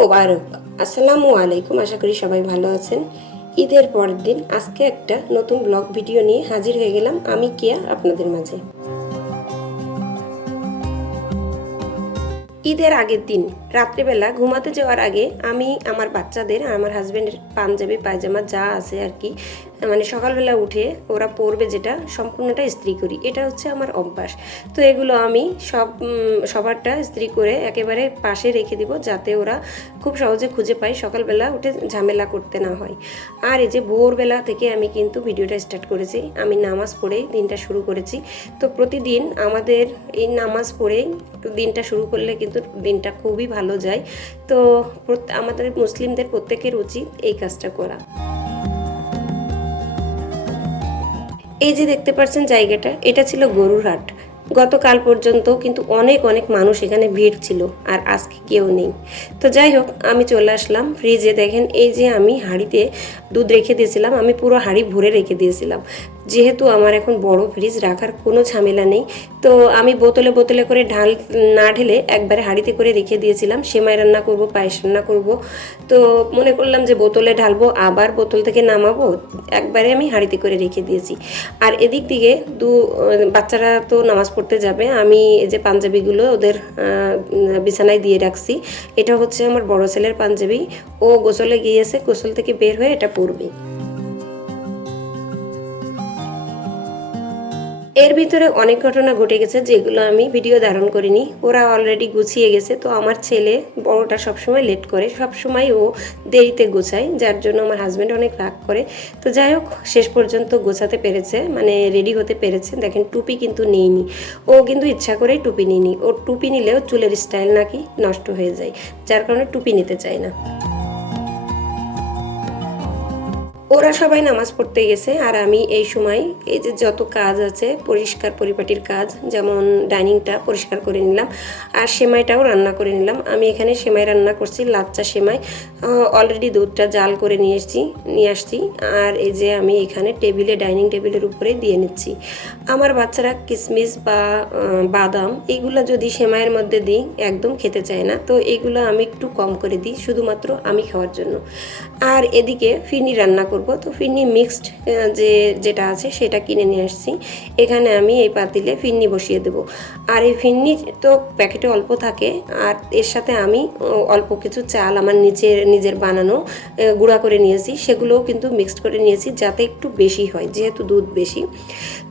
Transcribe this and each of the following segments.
মোবারক। আসসালামু আলাইকুম। আশা করি সবাই ভালো আছেন। ঈদের পরের দিন আজকে একটা নতুন ব্লগ ভিডিও নিয়ে হাজির হয়ে গেলাম আমি কেয়া আপনাদের মাঝে। ঈদের আগের দিন রাত্রেবেলা ঘুমাতে যাওয়ার আগে আমি আমার বাচ্চাদের আমার হাজব্যান্ডের পাঞ্জাবি পায়জামা যা আছে আর কি, মানে সকালবেলা উঠে ওরা পরবে যেটা সম্পূর্ণটা ইস্ত্রি করি। এটা হচ্ছে আমার অভ্যাস। তো এগুলো আমি সবারটা ইস্ত্রি করে একেবারে পাশে রেখে দিব, যাতে ওরা খুব সহজে খুঁজে পায়, সকালবেলা উঠে ঝামেলা করতে না হয়। আর এই যে ভোরবেলা থেকে আমি কিন্তু ভিডিওটা স্টার্ট করেছি। আমি নামাজ পড়েই দিনটা শুরু করেছি। তো প্রতিদিন আমাদের এই নামাজ পড়েই দিনটা শুরু করলে কিন্তু দিনটা খুবই ভালো যায়। তো আমাদের মুসলিমদের প্রত্যেকের উচিত এই কাজটা করা। এই যে দেখতে পাচ্ছেন জায়গাটা, এটা ছিল গরুর হাট। গতকাল পর্যন্ত কিন্তু অনেক অনেক মানুষ এখানে ভিড় ছিল, আর আজকে কেউ নেই। তো যাই হোক, আমি চলে আসলাম ফ্রিজে। দেখেন এই যে আমি হাঁড়িতে দুধ রেখে দিয়েছিলাম, আমি পুরো হাঁড়ি ভরে রেখে দিয়েছিলাম, যেহেতু আমার এখন বড় ফ্রিজ, রাখার কোনো ঝামেলা নেই। তো আমি বোতলে বোতলে করে না ঢেলে একবারে হাঁড়িতে করে রেখে দিয়েছিলাম। সেমাই রান্না করব, পায়েস রান্না করব। তো মনে করলাম যে বোতলে ঢালবো, আবার বোতল থেকে নামাবো, একবারে আমি হাঁড়িতে করে রেখে দিয়েছি। আর এদিক দিকে বাচ্চারা তো নামাজ পড়তে যাবে, আমি এই যে পাঞ্জাবিগুলো ওদের বিছানায় দিয়ে রাখছি। এটা হচ্ছে আমার বড় ছেলের পাঞ্জাবি, ও গোসলে গিয়েছে, গোসল থেকে বের হয়ে এটা পরবে। এর ভিতরে অনেক ঘটনা ঘটে গেছে যেগুলো আমি ভিডিও ধারণ করিনি। ওরা অলরেডি গুছিয়ে গেছে। তো আমার ছেলে বড়টা সবসময় লেট করে, সবসময় ও দেরিতে গোছায়, যার জন্য আমার হাজব্যান্ড অনেক রাগ করে। তো যাই হোক, শেষ পর্যন্ত গোছাতে পেরেছে, মানে রেডি হতে পেরেছে। দেখেন টুপি কিন্তু নেইনি, ও কিন্তু ইচ্ছা করেই টুপি নিইনি। ওর টুপি নিলেও চুলের স্টাইল নাকি নষ্ট হয়ে যায়, যার কারণে টুপি নিতে চায় না। ওরা সবাই নামাজ পড়তে গেছে, আর আমি এই সময় এই যে যত কাজ আছে পরিষ্কার পরিপাটির কাজ, যেমন ডাইনিংটা পরিষ্কার করে নিলাম, আর সেমাইটাও রান্না করে নিলাম। আমি এখানে সেমাই রান্না করছি, লাচ্চা সেমাই। অলরেডি দুধটা জাল করে নিয়ে আসছি। আর এই যে আমি এখানে ডাইনিং টেবিলের উপরে দিয়ে নিচ্ছি। আমার বাচ্চারা কিশমিশ বা বাদাম এইগুলো যদি সেমাইয়ের মধ্যে দিই একদম খেতে চায় না, তো এইগুলো আমি একটু কম করে দিই, শুধুমাত্র আমি খাওয়ার জন্য। আর এদিকে ফিরনি রান্না করব। তো ফিরনি মিক্সড যেটা আছে সেটা কিনে নিয়ে আসছি। এখানে আমি এই পাতিলে ফিরনি বসিয়ে দেব। আর এই ফিরনি তো প্যাকেটে অল্প থাকে, আর এর সাথে আমি অল্প কিছু চাল আমার নিজের বানানো গুঁড়া করে নিয়েছি, সেগুলোও কিন্তু মিক্সড করে নিয়েছি, যাতে একটু বেশি হয়, যেহেতু দুধ বেশি।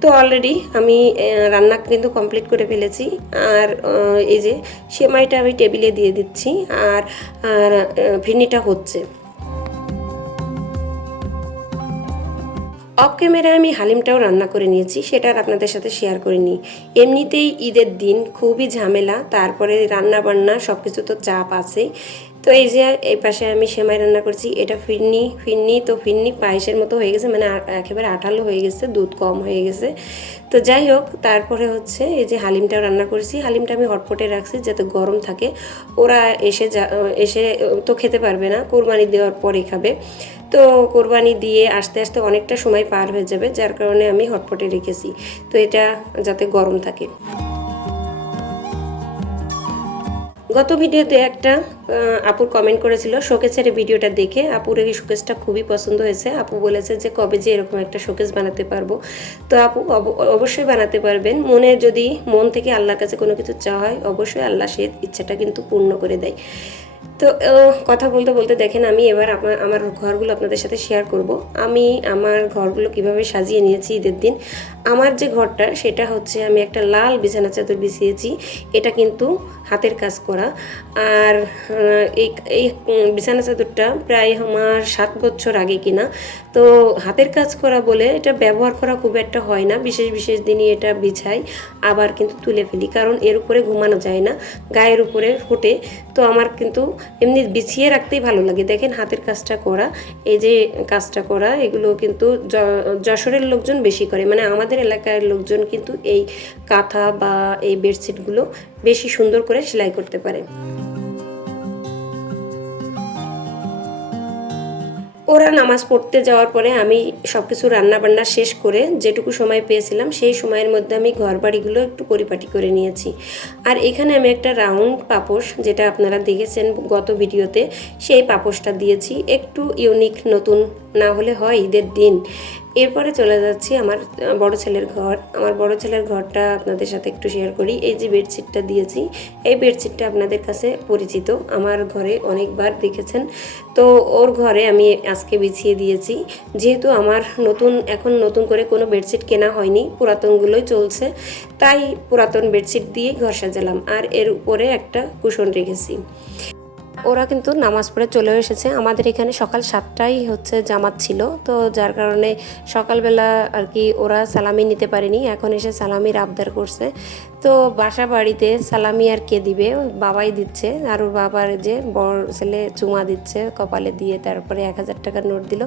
তো অলরেডি আমি রান্না কিন্তু কমপ্লিট করে ফেলেছি। আর এই যে সেমাইটা আমি টেবিলে দিয়ে দিচ্ছি, আর ফিরনিটা হচ্ছে। অফ ক্যামেরায় আমি হালিমটাও রান্না করে নিয়েছি, সেটা আর আপনাদের সাথে শেয়ার করিনি। এমনিতেই ঈদের দিন খুবই ঝামেলা, তারপরে রান্না বান্না সব কিছু তো চাপ আছে। তো এই যে এই পাশে আমি সেমাই রান্না করছি, এটা ফিরনি পায়েসের মতো হয়ে গেছে, মানে একেবারে আঠালো হয়ে গেছে, দুধ কম হয়ে গেছে। তো যাই হোক, তারপরে হচ্ছে এই যে হালিমটাও রান্না করেছি। হালিমটা আমি হটপটে রাখছি যাতে গরম থাকে। ওরা এসে তো খেতে পারবে না, কোরবানি দেওয়ার পরে খাবে। তো কোরবানি দিয়ে আস্তে আস্তে অনেকটা সময় পার হয়ে যাবে, যার কারণে আমি হটপটে রেখেছি, তো এটা যাতে গরম থাকে। গত ভিডিওতে একটা আপুর কমেন্ট করেছিল শোকেসের ভিডিওটা দেখে। আপুর এই শোকেসটা খুবই পছন্দ হয়েছে। আপু বলেছে যে কবে যে এরকম একটা শোকেস বানাতে পারবো। তো আপু অবশ্যই বানাতে পারবেন। যদি মন থেকে আল্লাহর কাছে কোনো কিছু চাওয়া হয়, অবশ্যই আল্লাহ সে ইচ্ছাটা কিন্তু পূর্ণ করে দেয়। তো কথা বলতে বলতে দেখেন, আমি এবার আমার ঘরগুলো আপনাদের সাথে শেয়ার করব। আমি আমার ঘরগুলো কিভাবে সাজিয়ে নিয়েছি ঈদের দিন। আমার যে ঘরটা, সেটা হচ্ছে আমি একটা লাল বিছানা চাদর বিছিয়েছি। এটা কিন্তু হাতের কাজ করা। আর এই বিছানা চাদরটা প্রায় আমার 7 বছর আগে কিনা। তো হাতের কাজ করা বলে এটা ব্যবহার করা খুব একটা হয় না, বিশেষ বিশেষ দিনই এটা বিছাই, আবার কিন্তু তুলে ফেলি, কারণ এর উপরে ঘুমানো যায় না, গায়ের উপরে ফোটে। তো আমার কিন্তু এমনি বিছিয়ে রাখতেই ভালো লাগে। দেখেন হাতের কাজটা করা, এই যে কাজটা করা, এগুলো কিন্তু যশোরের লোকজন বেশি করে, মানে আমাদের এলাকার লোকজন কিন্তু এই কাঁথা বা এই বেডশিটগুলো বেশি সুন্দর করে সেলাই করতে পারে। ওরা নামাজ পড়তে যাওয়ার পরে আমি সব কিছু রান্নাবান্না শেষ করে যেটুকু সময় পেয়েছিলাম সেই সময়ের মধ্যে আমি ঘর বাড়িগুলো একটু পরিপাটি করে নিয়েছি। আর এখানে আমি একটা রাউন্ড পাপোশ, যেটা আপনারা দেখেছেন গত ভিডিওতে, সেই পাপোশটা দিয়েছি। একটু ইউনিক, নতুন না হলে হয় ঈদের দিন। এরপরে চলে যাচ্ছি আমার বড় ছেলের ঘর। আমার বড় ছেলের ঘরটা আপনাদের সাথে একটু শেয়ার করি। এই যে বেডশিটটা দিয়েছি, এই বেডশিটটা আপনাদের কাছে পরিচিত, আমার ঘরে অনেকবার দেখেছেন। তো ওর ঘরে আমি আজকে বিছিয়ে দিয়েছি। যেহেতু আমার এখন নতুন করে কোনো বেডশিট কেনা হয়নি, পুরাতনগুলোই চলছে, তাই পুরাতন বেডশিট দিয়ে ঘর সাজালাম। আর এর উপরে একটা কুশন রেখেছি। ওরা কিন্তু নামাজ পড়ে চলে এসেছে। আমাদের এখানে সকাল 7টায় জামাত ছিল, তো যার কারণে সকালবেলা আর কি ওরা সালামি নিতে পারেনি, এখন এসে সালামির আবদার করছে। তো বাসা বাড়িতে সালামি আর কে দিবে, বাবাই দিচ্ছে। আর ওর বাবার যে বড় ছেলে চুমা দিচ্ছে কপালে দিয়ে, তারপরে 1000 টাকার নোট দিল।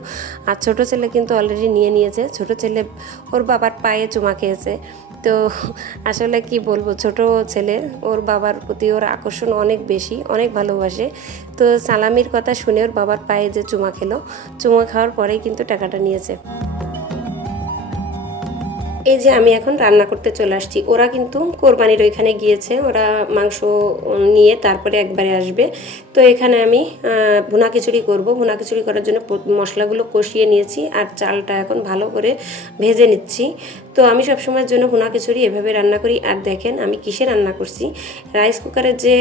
আর ছোট ছেলে কিন্তু অলরেডি নিয়ে নিয়েছে। ছোট ছেলে ওর বাবার পায়ে চুমা খেয়েছে। তো আসলে কি বলবো, ছোট ছেলে, ওর বাবার প্রতি ওর আকর্ষণ অনেক বেশি, অনেক ভালোবাসে। তো সালামির কথা শুনে ওর বাবার পায়ে যে চুমা খেলো, চুমা খাওয়ার পরেই কিন্তু টাকাটা নিয়েছে। এই যে আমি এখন রান্না করতে চলে আসছি। ওরা কিন্তু কোরবানির ওইখানে গিয়েছে, ওরা মাংস নিয়ে তারপরে একবারে আসবে। তো এখানে আমি ভুনা খিচুড়ি করব। ভুনা খিচুড়ি করার জন্য মশলাগুলো কষিয়ে নিয়েছি আর চালটা এখন ভালো করে ভেজে নিচ্ছি। তো আমি সবসময়ের জন্য ভুনা খিচুড়ি এভাবে রান্না করি। আর দেখেন আমি কিসে রান্না করছি। রাইস কুকারের যে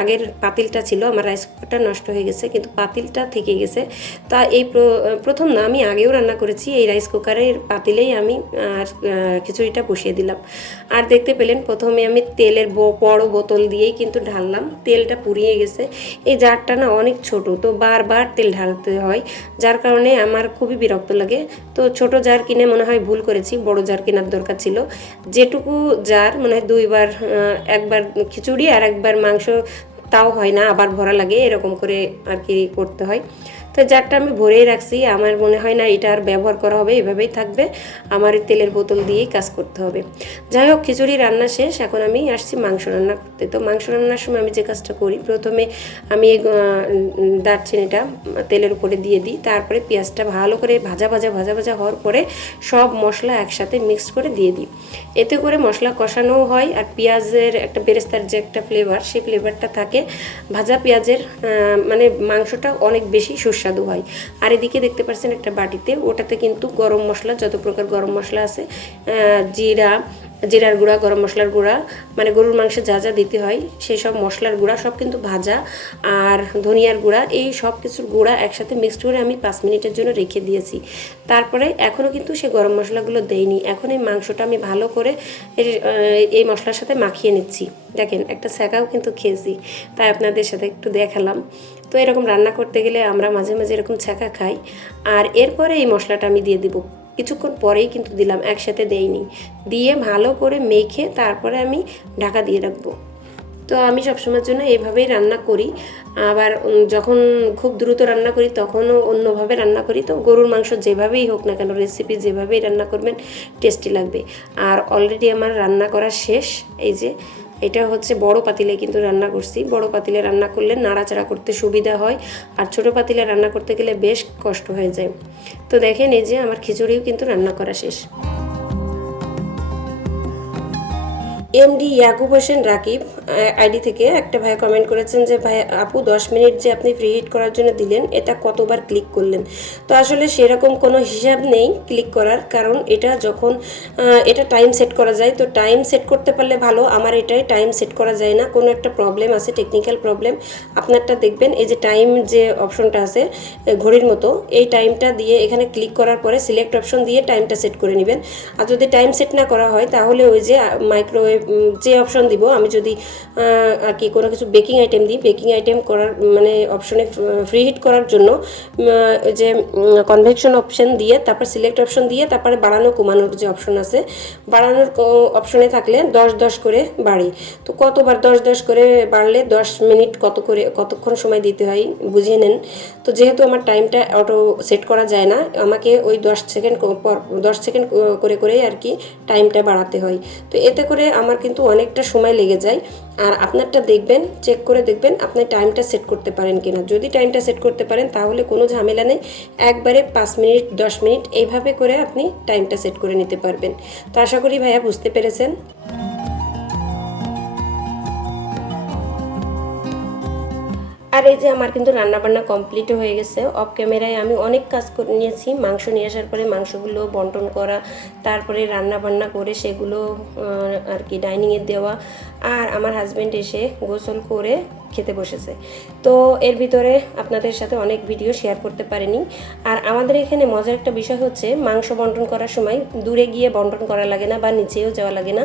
আগের পাতিলটা ছিল, আমার রাইস কুকারটা নষ্ট হয়ে গেছে, কিন্তু পাতিলটা থেকে গেছে। তা এই প্রথম না, আমি আগেও রান্না করেছি এই রাইস কুকারের পাতিলেই আমি খিচুড়িটা বসিয়ে দিলাম। আর দেখতে পেলেন প্রথমে আমি তেলের বড় বোতল দিয়েই কিন্তু ঢাললাম, তেলটা পুড়িয়ে গেছে। এই জারটা না অনেক ছোট, তো বারবার তেল ঢালতে হয়, যার কারণে আমার খুবই বিরক্ত লাগে। তো ছোট জার কিনে মনে হয় ভুল করেছি, বড় জার কেনার দরকার ছিল। যেটুকু জার মনে হয় দুইবার, একবার খিচুড়ি আর একবার মাংস, তাও হয় না, আবার ভরা লাগে, এরকম করে আর কি করতে হয়। তো জারটা আমি ভরেই রাখছি, আমার মনে হয় না এটা আর ব্যবহার করা হবে, এভাবেই থাকবে। আমার তেলের বোতল দিয়েই কাজ করতে হবে। যাই হোক, খিচুড়ি রান্না শেষ, এখন আমি আসছি মাংস রান্না করতে। তো মাংস রান্নার সময় আমি যে কাজটা করি, প্রথমে আমি এই দারচিনিটা তেলের উপরে দিয়ে দিই, তারপরে পেঁয়াজটা ভালো করে ভাজা ভাজা ভাজা ভাজা হওয়ার পরে সব মশলা একসাথে মিক্সড করে দিয়ে দিই। এতে করে মশলা কষানোও হয়, আর পেঁয়াজের একটা বেরেস্তার যে একটা ফ্লেভার, সেই ফ্লেভারটা থাকে। ভাজা পেঁয়াজের মানে মাংসটা অনেক বেশি সুস্বাদু হয়। আর এদিকে দেখতে পাচ্ছেন একটা বাটিতে, ওটাতে কিন্তু গরম মশলা, যত প্রকার গরম মশলা আছে, জিরার গুঁড়া, গরম মশলার গুঁড়া, মানে গরুর মাংসে যা যা দিতে হয় সেই সব মশলার গুঁড়া সব কিন্তু ভাজা, আর ধনিয়ার গুঁড়া, এই সব কিছুর গুঁড়া একসাথে মিক্সড করে আমি 5 মিনিটের জন্য রেখে দিয়েছি। তারপরে এখনও কিন্তু সে গরম মশলাগুলো দেইনি। এখন এই মাংসটা আমি ভালো করে এই মশলার সাথে মাখিয়ে নিচ্ছি। দেখেন একটা ছ্যাঁকাও কিন্তু খেয়েছি, তাই আপনাদের সাথে একটু দেখালাম। তো এরকম রান্না করতে গেলে আমরা মাঝে মাঝে এরকম ছ্যাঁকা খাই। আর এরপরে এই মশলাটা আমি দিয়ে দিব, কিছুক্ষণ পরেই কিন্তু দিলাম, একসাথে দেইনি। দিয়ে ভালো করে মেখে তারপরে আমি ঢাকা দিয়ে রাখবো। তো আমি সবসময়ের জন্য এইভাবেই রান্না করি। আবার যখন খুব দ্রুত রান্না করি তখনও অন্যভাবে রান্না করি। তো গরুর মাংস যেভাবেই হোক না কেন, রেসিপি যেভাবেই রান্না করবেন টেস্টি লাগবে। আর অলরেডি আমার রান্না করা শেষ। এই যে এটা বড় পাতিলে কিন্তু রান্না করছি। বড় পাতিলে রান্না করলে নাড়াচাড়া করতে সুবিধা হয়, আর ছোট পাতিলে রান্না করতে গেলে বেশ কষ্ট হয়ে যায়। তো দেখেন এই যে আমার খিচুড়িও কিন্তু রান্না করা শেষ। এমডি ইয়াকুব হোসেন রাকিব আইডি থেকে একটা ভাই কমেন্ট করেছেন যে ভাই আপু 10 মিনিট যে আপনি ফ্রি হিট করার জন্য দিলেন, এটা কতবার ক্লিক করলেন? তো আসলে সেরকম কোনো হিসাব নেই ক্লিক করার, কারণ এটা যখন এটা টাইম সেট করা যায়, তো টাইম সেট করতে পারলে ভালো। আমার এটাই টাইম সেট করা যায় না, কোনো একটা প্রবলেম আছে, টেকনিক্যাল প্রবলেম। আপনারটা দেখবেন এই যে টাইম যে অপশনটা আছে ঘড়ির মতো, এই টাইমটা দিয়ে এখানে ক্লিক করার পরে সিলেক্ট অপশন দিয়ে টাইমটা সেট করে নেবেন। আর যদি টাইম সেট না করা হয় তাহলে ওই যে মাইক্রোওয়েভ যে অপশন দিব, আমি যদি আর কি কোনো কিছু বেকিং আইটেম দিই, বেকিং আইটেম করার মানে অপশনে ফ্রি হিট করার জন্য যে কনভেকশন অপশন দিয়ে তারপর সিলেক্ট অপশন দিয়ে তারপরে বাড়ানো কমানোর যে অপশন আছে, বাড়ানোর অপশনে থাকলে 10-10 করে বাড়ি। তো কতবার 10-10 করে বাড়লে 10 মিনিট কতক্ষণ সময় দিতে হয় বুঝিয়ে নেন। তো যেহেতু আমার টাইমটা অটো সেট করা যায় না, আমাকে ওই 10 সেকেন্ড পর 10 সেকেন্ড করে করেই আর কি টাইমটা বাড়াতে হয়। তো এতে করে আমার আমার কিন্তু অনেকটা সময় লেগে যায়। আর আপনারটা দেখবেন, চেক করে দেখবেন আপনি টাইমটা সেট করতে পারেন কিনা। যদি টাইমটা সেট করতে পারেন তাহলে কোনো ঝামেলা নেই, একবারে 5 মিনিট 10 মিনিট এইভাবে করে আপনি টাইমটা সেট করে নিতে পারবেন। তো আশা করি ভাইয়া বুঝতে পেরেছেন। আর এই যে আমার কিন্তু রান্নাবান্না কমপ্লিট হয়ে গেছে। অফ ক্যামেরায় আমি অনেক কাজ করে নিয়েছি। মাংস নিয়ে আসার পরে মাংসগুলো বন্টন করা, তারপরে রান্নাবান্না করে সেগুলো আর কি ডাইনিংয়ে দেওয়া, আর আমার হাজব্যান্ড এসে গোসল করে খেতে বসেছে। তো এর ভিতরে আপনাদের সাথে অনেক ভিডিও শেয়ার করতে পারিনি। আর আমাদের এখানে মজার একটা বিষয় হচ্ছে, মাংস বন্টন করার সময় দূরে গিয়ে বন্টন করা লাগে না বা নিচেও যাওয়া লাগে না।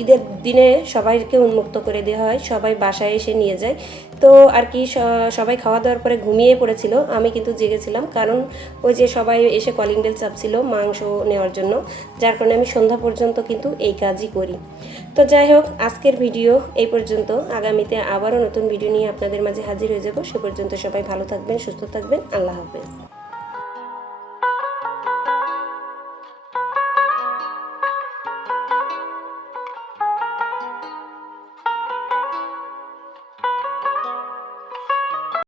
ঈদের দিনে সবাইকে উন্মুক্ত করে দেওয়া হয়, সবাই বাসায় এসে নিয়ে যায়। তো আর কি সবাই খাওয়া দাওয়ার পরে ঘুমিয়ে পড়েছিল, আমি কিন্তু জেগেছিলাম, কারণ ওই যে সবাই এসে কলিং বেল চাপছিল মাংস নেওয়ার জন্য, যার কারণে আমি সন্ধ্যা পর্যন্ত কিন্তু এই কাজই করি। তো যাই হোক, আজকের ভিডিও এই পর্যন্ত। আগামীতে আবারও নতুন ভিডিও নিয়ে আপনাদের মাঝে হাজির হয়ে যাব। সে পর্যন্ত সবাই ভালো থাকবেন, সুস্থ থাকবেন। আল্লাহ হাফেজ।